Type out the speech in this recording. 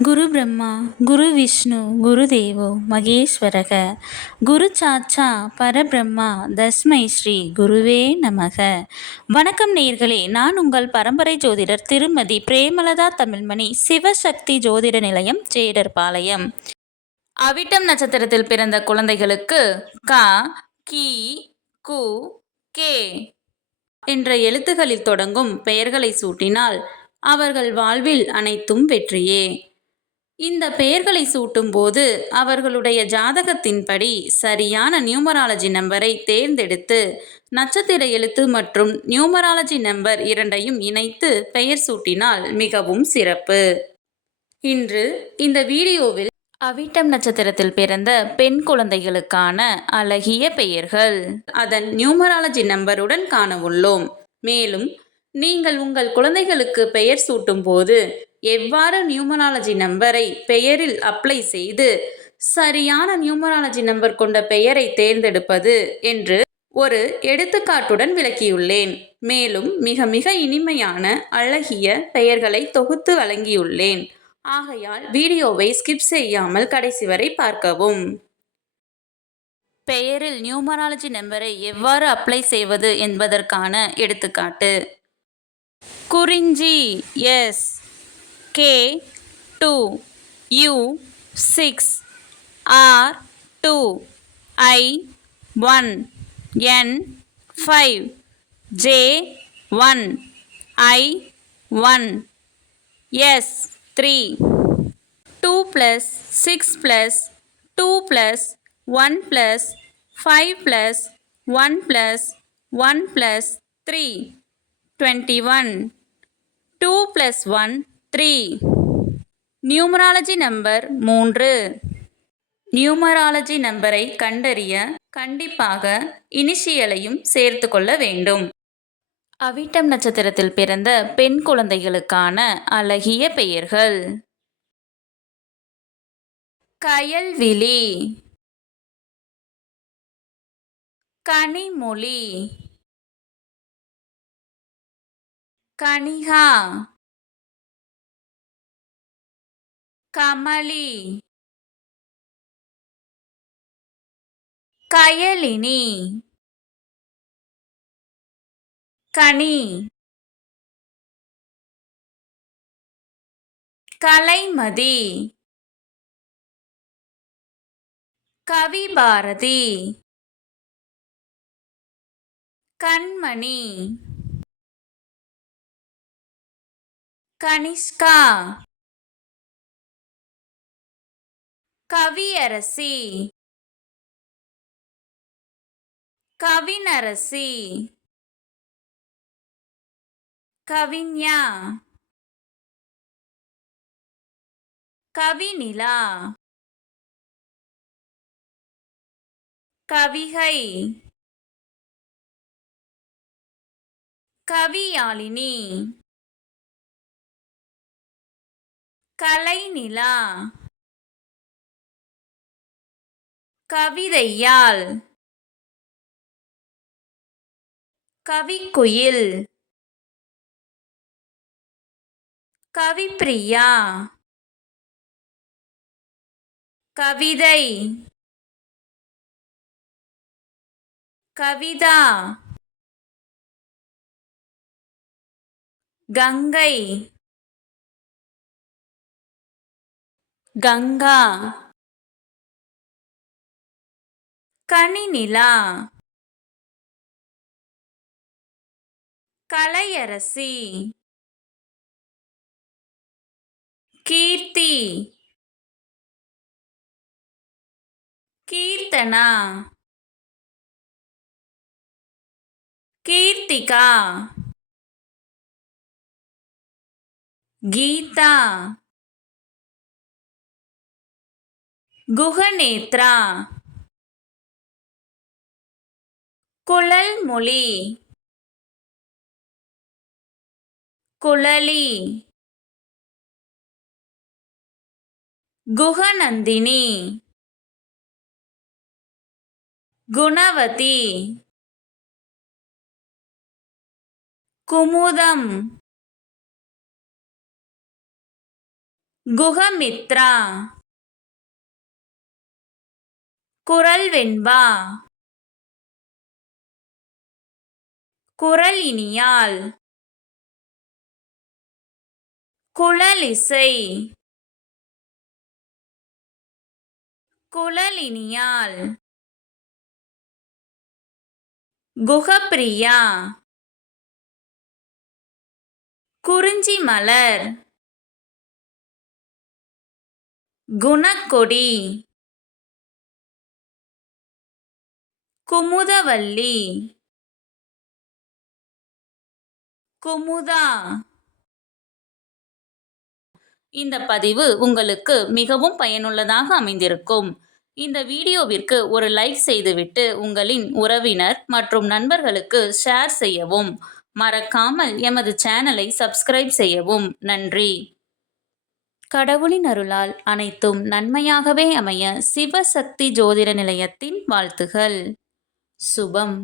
குரு பிரம்மா குரு விஷ்ணு குரு தேவோ மகேஸ்வரக குரு சாட்சா பரபிரம்மா தஸ்மை ஸ்ரீ குருவே நமக. வணக்கம் நேயர்களே, நான் உங்கள் பரம்பரை ஜோதிடர் திருமதி பிரேமலதா தமிழ்மணி, சிவசக்தி ஜோதிட நிலையம், ஜேடர்பாளையம். அவிட்டம் நட்சத்திரத்தில் பிறந்த குழந்தைகளுக்கு க, கி, கு, கே என்ற எழுத்துகளில் தொடங்கும் பெயர்களை சூட்டினால் அவர்கள் வாழ்வில் அனைத்தும் வெற்றியே. இந்த பெயர்களை சூட்டும் போது அவர்களுடைய ஜாதகத்தின்படி சரியான நியூமராலஜி நம்பரை தேர்ந்தெடுத்து நட்சத்திர எழுத்து மற்றும் நியூமராலஜி நம்பர் இரண்டையும் இணைத்து பெயர் சூட்டினால் மிகவும் சிறப்பு. இன்று இந்த வீடியோவில் அவிட்டம் நட்சத்திரத்தில் பிறந்த பெண் குழந்தைகளுக்கான அழகிய பெயர்கள் அதன் நியூமராலஜி நம்பருடன் காண உள்ளோம். மேலும் நீங்கள் உங்கள் குழந்தைகளுக்கு பெயர் சூட்டும் போது எவ்வாறு நியூமராலஜி நம்பரை பெயரில் அப்ளை செய்து சரியான நியூமராலஜி நம்பர் கொண்ட பெயரை தேர்ந்தெடுப்பது என்று ஒரு எடுத்துக்காட்டுடன் விளக்கியுள்ளேன். மேலும் மிக மிக இனிமையான அழகிய பெயர்களை தொகுத்து வழங்கியுள்ளேன். ஆகையால் வீடியோவை ஸ்கிப் செய்யாமல் கடைசி வரை பார்க்கவும். பெயரில் நியூமராலஜி நம்பரை எவ்வாறு அப்ளை செய்வது என்பதற்கான எடுத்துக்காட்டு. குறிஞ்சி S, K 2, U 6, R 2, I 1, N 5, J 1, I 1, S 3. 2 plus 6 plus 2 plus 1 plus 5 plus 1 plus 1 plus 3, 21. 2 plus 1 3. Numerology number 3. Numerology நம்பரை கண்டறிய கண்டிப்பாக இனிஷியலையும் சேர்த்து கொள்ள வேண்டும். அவிட்டம் நட்சத்திரத்தில் பிறந்த பெண் குழந்தைகளுக்கான அழகிய பெயர்கள். கயல்விழி, கனிமொழி, கனிகா, கமலி, கயலினி, கனி, கலைமதி, கவிபாரதி, கண்மணி, கனிஷ்கா, கவியரசி, கவினரசி, கவிஞா, கவிநிலா, கவிகை, கவியாழினி, கலைநிலா, கவிதையாள், கவிக்குயில், கவிப்பிரியா, கவிதை, கவிதா, கங்கை, கங்கா, கனிநிலா, கலையரசி, கீர்த்தி, கீர்த்தனா, கீர்த்திகா, கீதா, குகநேத்ரா, குழல்மொழி, குழலி, குகநந்தினி, குணவதி, குமுதம், குகமித்ரா, குரல் வெண்பா, குரல் இனியால், குழலிசை, குழலினியால், குகப்பிரியா, குறிஞ்சி மலர், குணக்கொடி, குமுதவல்லி, குமுதா. இந்த பதிவு உங்களுக்கு மிகவும் பயனுள்ளதாக அமைந்திருக்கும். இந்த வீடியோவிற்கு ஒரு லைக் செய்துவிட்டு உங்களின் உறவினர் மற்றும் நண்பர்களுக்கு ஷேர் செய்யவும். மறக்காமல் எமது சேனலை சப்ஸ்கிரைப் செய்யவும். நன்றி. கடவுளின் அருளால் அனைத்தும் நன்மையாகவே அமைய சிவசக்தி ஜோதிட நிலையத்தின் வாழ்த்துகள். சுபம்.